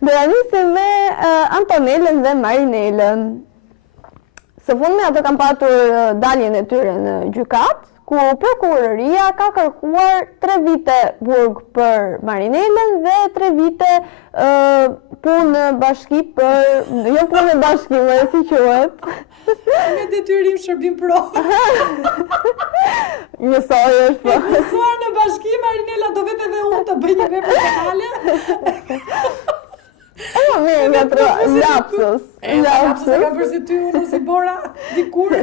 Do ta nisim me Antonelën dhe Marinelën. Së fundmi ato kanë patur daljen e tyre në gjykat, ku prokuroria ka kërkuar 3 vite burg për Marinelën dhe 3 vite punë në bashki për, jo punë në bashki, më si quhet. Me detyrim shërbim pro. Njësoj është po. Mësuar në bashki, Marinela do vetë edhe unë të bëj një vepër penale. Mirë, nga lapsus. Lapsus e kam përsi ty unë si bora dikur.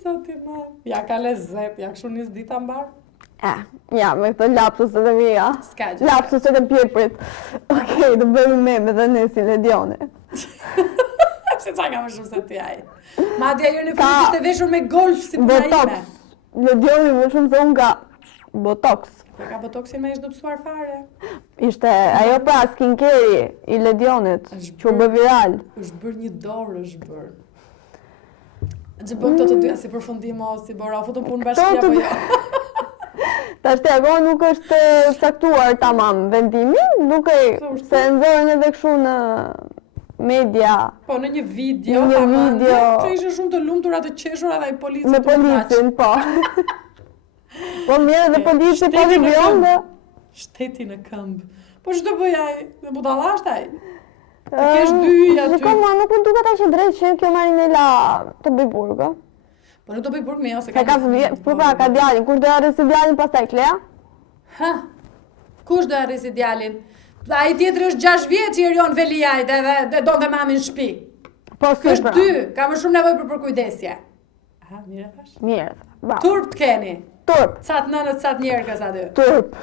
Sot i ma. Ja ka lezet, ja kështu njës dita mbar. Ja, me këto lapsuset e mija. Lapsuset e pjeprit. Okej, do bëjmë meme dhe ne si Ledione. Se qa ka më shumë se ti aj. Ma atje ajo në filip ishte veshur me golf si puna ime. Ledioni më shumë se unë ka botox. Dhe ka botoksin me ishte dopsuar fare. Ishte ajo pra skincare i Ledionit, që u bë viral. është bërë një dorë, është bërë. Që bën këto të dyja si përfundim o si bora, o futën punë bashkë apo jo. Ta shte ago nuk është saktuar tamam vendimi, duke se nëzorën edhe këshu në media. Po në një video, që ishte shumë të lumtura të qeshura dhe i policit me policin, po. Po mirë dhe polici po vion dhe... Shteti në këmbë. Po që të bëj aj, dhe budala është aj? Të kesh dy aty. Shiko, ma nuk më duket aq e drejtë që kjo Marinela të bëj burgë. Po nuk të bëj burgë me jo, se ka djalin, kush do arresi djalin pastaj Klea? Ha? Kush do arresi djalin? A i tjetër është 6 vjeç i Erion Veliaj dhe do dhe mamin shpi. Po së është 2, ka më shumë nevoj për kujdesje. Aha, mire thash? Mire, bravo. Turp të keni? Turp. Catë nënët, catë njerëkës aty? Turp.